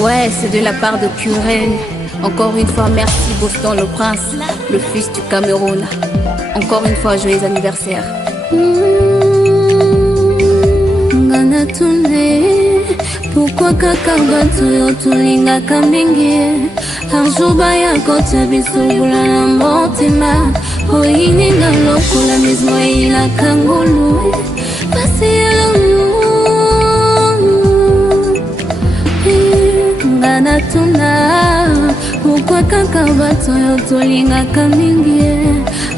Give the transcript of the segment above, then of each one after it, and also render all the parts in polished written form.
Ouais, c'est de la part de Kuren. Encore une fois, merci Boston le prince, le fils du Cameroun. Encore une fois, joyeux anniversaire. Pourquoi kaka bato yo tulingaka mingi arjuba yako tabisubula na motima oyininga lokola mizmo ilaka ngulu pasi yalamu ngana tuna pourquoi kaka bato yo tulingaka mingi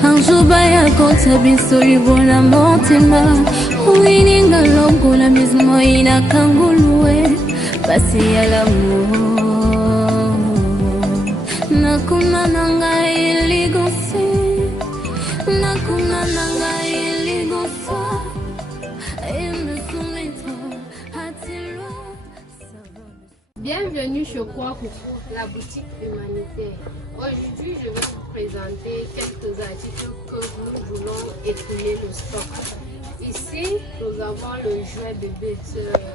arjuba yako tabisubula na motima oyininga lokola mizmo ilaka ngulu pasi yalamu nakuna nanga iligosi nakuna nanga iligosa Bienvenue chez Kwaku, la boutique humanitaire. Aujourd'hui, je vais vous présenter quelques articles que nous voulons écouler le stock. Ici, nous avons le jouet bébé,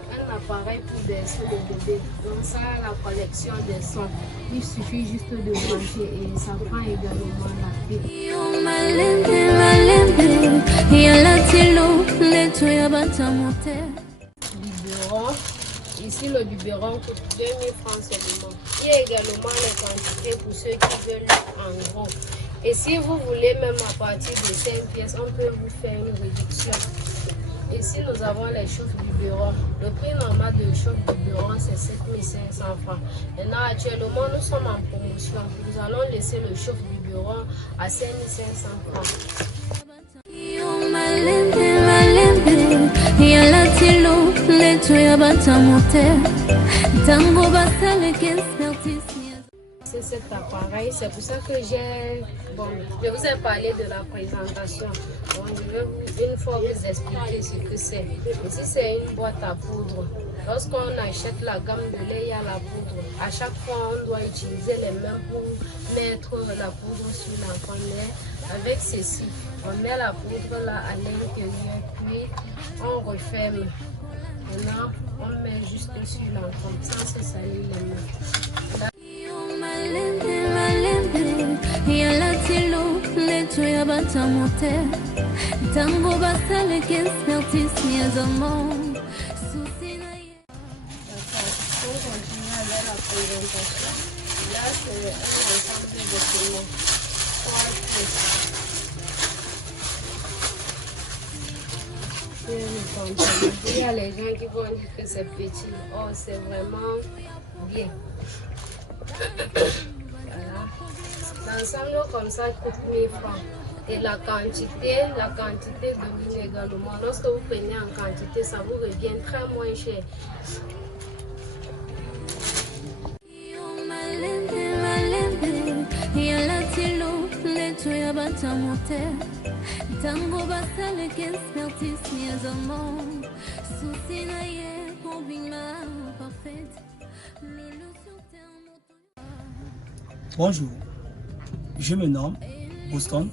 un appareil pour des sons de bébé. Donc ça, la collection des sons. Il suffit juste de brancher et ça prend également la pile. Biberon. Ici, le biberon coûte 2000 francs seulement. Il y a également les quantités pour ceux qui veulent en gros. Et si vous voulez même à partir de 5 pièces, on peut vous faire une réduction. Ici, nous avons les chauffe biberon. Le prix normal de chauffe biberon, c'est 7500 francs. Maintenant, actuellement, nous sommes en promotion. Nous allons laisser le chauffe biberon à 5500 francs. C'est cet appareil, c'est pour ça que je vous ai parlé de la présentation. Donc, je vais une fois vous expliquer ce que c'est. Ici, c'est une boîte à poudre. Lorsqu'on achète la gamme de lait, il y a la poudre. À chaque fois, on doit utiliser les mains pour mettre la poudre sur l'enfant. Avec ceci, on met la poudre là à l'intérieur, puis on referme. Maintenant, on met juste sur l'enfant sans se salir les mains. Là, c'est un ensemble de documents. Il y a les gens qui vont dire que c'est petit. Oh, c'est vraiment bien. Voilà. L'ensemble comme ça coûte 1000 francs. Et la quantité domine également. Lorsque vous prenez en quantité, ça vous revient très moins cher. Bonjour, je me nomme Boston,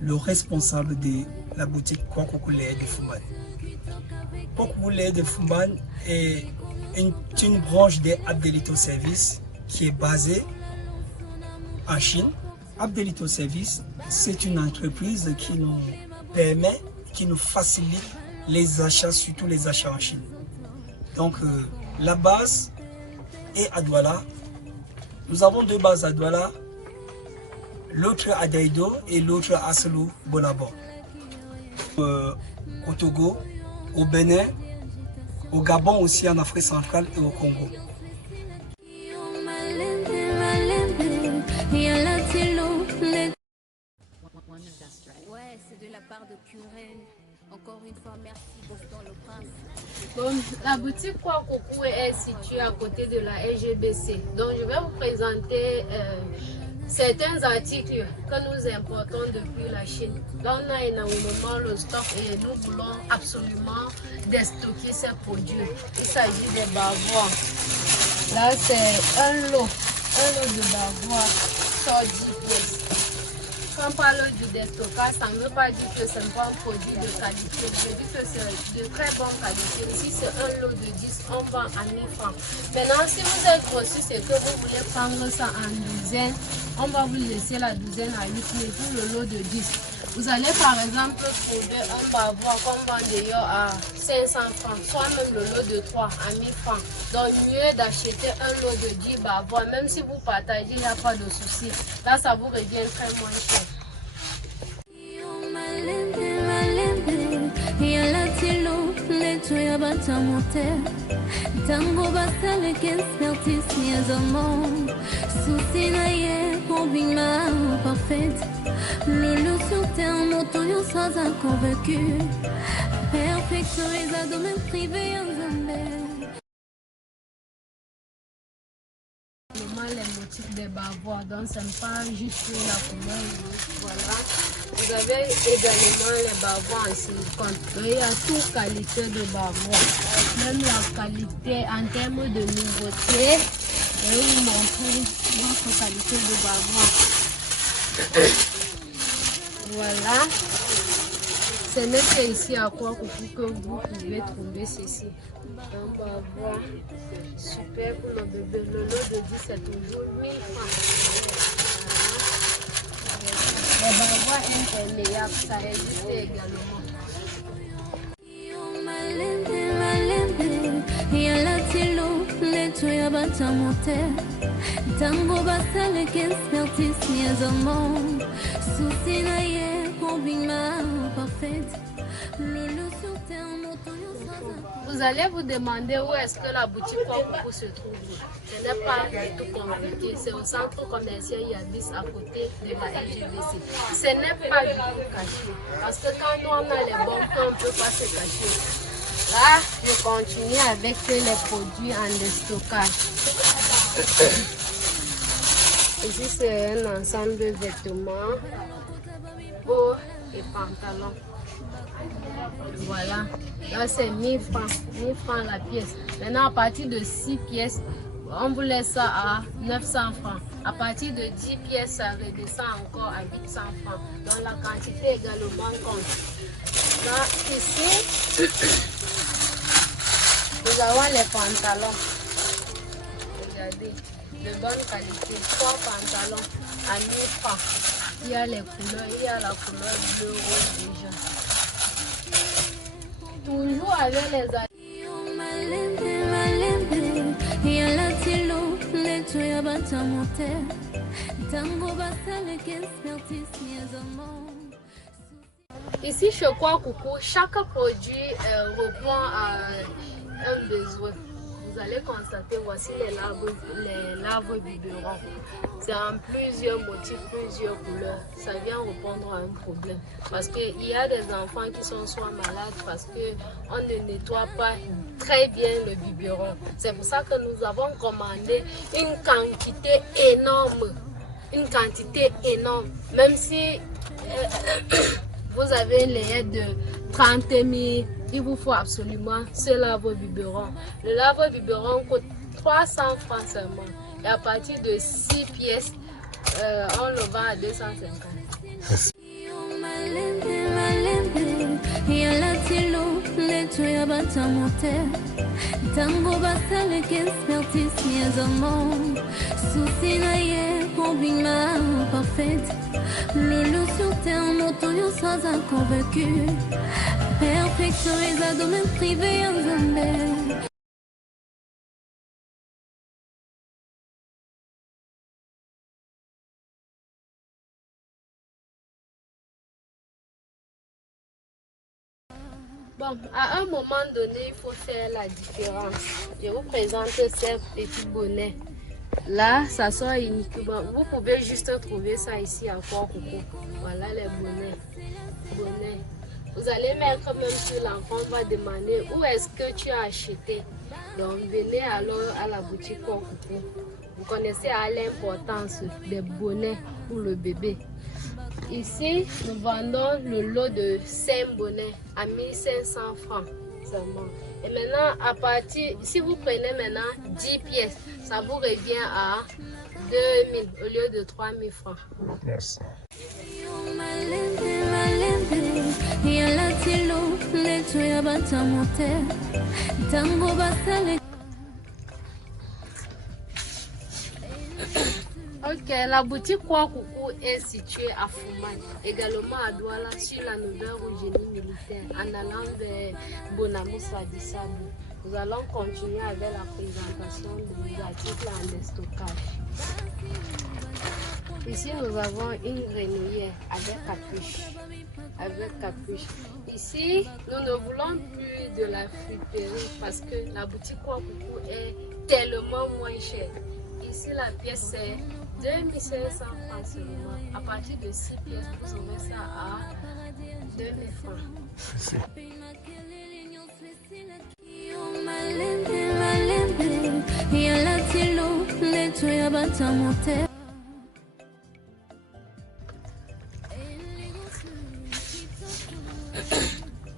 le responsable de la boutique Kwaku Lait de Fumban. Kwaku Lait de Fumban est une branche de Abdelito Service qui est basée en Chine. Abdelito Service, c'est une entreprise qui nous permet, qui nous facilite les achats, surtout les achats en Chine. Donc la base est à Douala. Nous avons deux bases à Douala, l'autre à Daïdo et l'autre à Selou Bonabon. Au Togo, au Bénin, au Gabon aussi, en Afrique centrale et au Congo. Ouais, c'est de la part de Kuren. Encore une fois, merci Boston le prince. Bon, la boutique Kwaku est située à côté de la LGBC. Donc, je vais vous présenter certains articles que nous importons depuis la Chine. Là, on a énormément le stock et nous voulons absolument déstocker ces produits. Il s'agit des bavoirs. Là, c'est un lot de bavoirs sur 10 pièces. quand on parle du déstockage, ça ne veut pas dire que ce n'est pas un produit de qualité. Je dis que c'est de très bonne qualité. Ici, c'est un lot de 10, on vend à 1000 francs. Maintenant, si vous êtes grossiste, c'est que vous voulez prendre ça en douzaine, on va vous laisser la douzaine à 8 000 pour le lot de 10. Vous allez par exemple trouver un bavois qu'on vend d'ailleurs à 500 francs, soit même le lot de 3 à 1000 francs. Donc mieux d'acheter un lot de 10 bavois, même si vous partagez, il n'y a pas de souci. Là, ça vous revient très moins cher. Tango basale qu'expertise mieux souci naie combina parfaite le sur terre moto sans un convaincu perfectionner à domaine privé en Les motifs des bavois, donc ce n'est pas juste la couleur. Voilà. Vous avez également les bavois en silicone. Il y a toute qualité de bavois. Même la qualité en termes de nouveauté. Je vais vous montrer votre qualité de bavois. Voilà. Ce n'est qu'ici à Kouakougou que vous pouvez trouver ceci. Un bavois super pour le bébé. Le lot de 10 c'est toujours 1000 francs. Les bavois imperméables, ça existe également. Tango basale qu'expertise mieux souci naie combina parfaite le sur terre moto. Vous allez vous demander où est-ce que la boutique Kouakougou se trouve. Ce n'est pas du tout compliqué. C'est au centre commercial Yabis à côté de la LGBC. Ce n'est pas du tout caché. Parce que quand nous on a les bons points, on ne peut pas se cacher. Là, je continue avec les produits en déstockage. Ici, c'est un ensemble de vêtements, hauts et pantalons. Voilà, là c'est 1000 francs la pièce. Maintenant, à partir de 6 pièces, on vous laisse ça à 900 francs. À partir de 10 pièces, ça redescend encore à 800 francs. Donc la quantité également compte. Là, ici, nous avons les pantalons. Regardez, de bonne qualité. 3 pantalons à 1000 francs. Il y a les couleurs, il y a la couleur bleu, rose déjà. Toujours avec les Ici, chez Kouakougou, chaque produit répond à un besoin. Vous allez constater, voici les larves biberons. C'est en plusieurs motifs, plusieurs couleurs. Ça vient répondre à un problème. Parce qu'il y a des enfants qui sont soit malades parce qu'on ne nettoie pas très bien le biberon. C'est pour ça que nous avons commandé une quantité énorme. Une quantité énorme. Même si vous avez les aides de 30 000, il vous faut absolument ce lave-biberon. Le lave-biberon coûte 300 francs seulement. Et à partir de 6 pièces, on le vend à 250. Tango basale qu'expertise mieux souci naie combina parfaite le sur terre moto sans un convaincu perfectionner à domaine privé en Zambie. Bon, à un moment donné, il faut faire la différence. Je vous présente ces petits bonnets. Là, ça sort uniquement. Vous pouvez juste trouver ça ici à Kouakougou. Voilà les bonnets. Vous allez mettre même sur l'enfant, on va demander où est-ce que tu as acheté. Donc, venez alors à la boutique Kouakougou. Vous connaissez l'importance des bonnets pour le bébé. Ici, nous vendons le lot de 5 bonnets à 1500 francs seulement. Et maintenant, à partir, si vous prenez maintenant 10 pièces, ça vous revient à 2000 au lieu de 3000 francs. Merci. Ok, la boutique Kwakuku est située à Fumane, également à Douala, sur la nouvelle au génie militaire, en allant vers Bonamoussa Dissabou. Nous allons continuer avec la présentation des articles en déstockage. Ici, nous avons une grenouillère avec capuche. Ici, nous ne voulons plus de la friperie parce que la boutique Kwakuku est tellement moins chère. Ici, la pièce est 2500 francs seulement. À partir de 6 pièces, vous aurez ça à 2000 francs.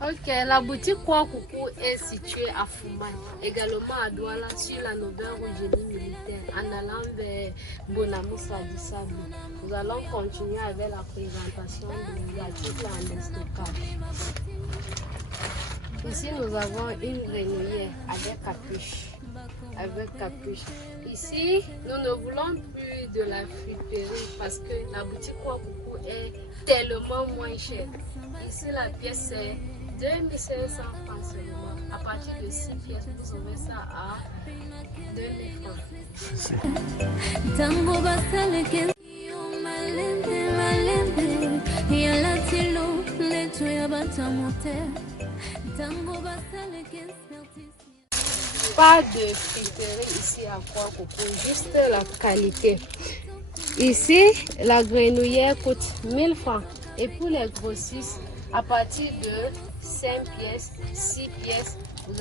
Ok, la boutique Kwakuku est située à Fumane, également à Douala, sur la nouvelle au génie militaire, en allant vers Bonamoussa Dissabou. Nous allons continuer avec la présentation des articles en déstockage. Ici, nous avons une grenouillère avec capuche. Ici, nous ne voulons plus de la friperie parce que la boutique Kwakuku est tellement moins chère. Ici, la pièce est 2500 francs seulement. À partir de 6 pièces, vous aurez ça à 2000 francs. Pas de friterie ici à Kwakuku, juste la qualité. Ici, la grenouillère coûte 1000 francs. Et pour les grossistes, à partir de 5 pièces, 6 pièces, vous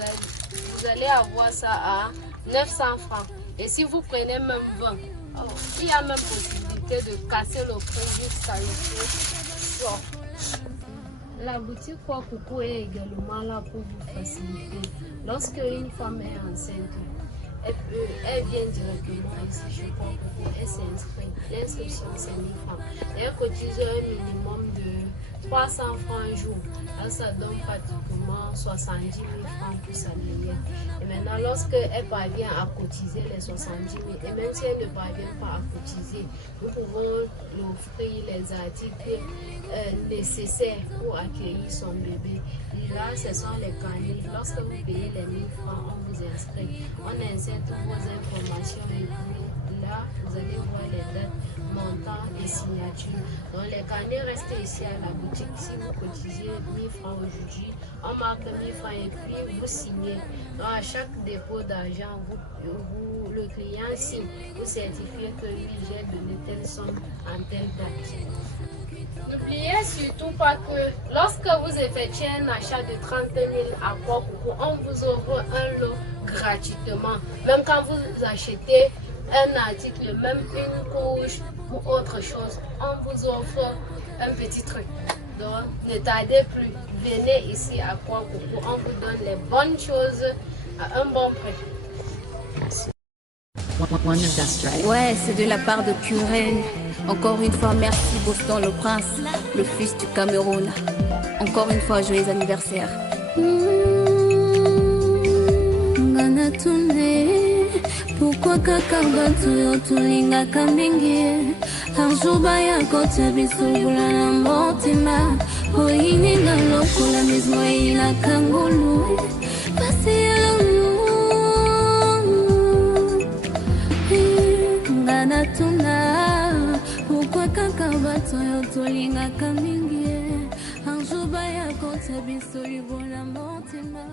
allez avoir ça à 900 francs. Et si vous prenez même 20, il y a même possibilité de casser le prix jusqu'à le prix sort. La boutique Kwakuku est également là pour vous faciliter. Lorsque une femme est enceinte, elle vient directement ici chez Kwakuku, elle s'inscrit. L'inscription c'est 1000 francs. Elle cotise un minimum de 300 francs un jour. Là, ça donne pratiquement 70 000 francs pour sa lumière. Et maintenant, lorsqu'elle parvient à cotiser les 70 000, et même si elle ne parvient pas à cotiser, nous pouvons lui offrir les articles nécessaires pour accueillir son bébé. Et là, ce sont les carnets. Lorsque vous payez les 1000 francs, on vous inscrit. On insère toutes vos informations et puis là, vous allez voir les dates, montants et signatures. Donc, les carnets restent ici à la boutique. Si vous cotisez 1000 francs aujourd'hui, on marque 1000 francs et puis vous signez. Donc, à chaque dépôt d'argent, le client signe pour certifier que lui, j'ai donné telle somme en telle date. N'oubliez surtout pas que lorsque vous effectuez un achat de 30 000 à Kwakuku, on vous offre un lot gratuitement. Même quand vous achetez un article, même une couche ou autre chose, on vous offre un petit truc. Donc ne tardez plus, venez ici à Kwakuku, on vous donne les bonnes choses à un bon prix. Ouais, c'est de la part de Curel. Encore une fois, merci Boston le prince, le fils du Cameroun. Encore une fois, joyeux anniversaire. Pourquoi kaka batu yo tulingaka mingi arjuba yako tabisungula na motima oyininga lokola mizmo ilaka ngulu pasi yelu ngana tuna pourquoi kaka batu yo tulingaka mingi arjuba yako tabisungula na motima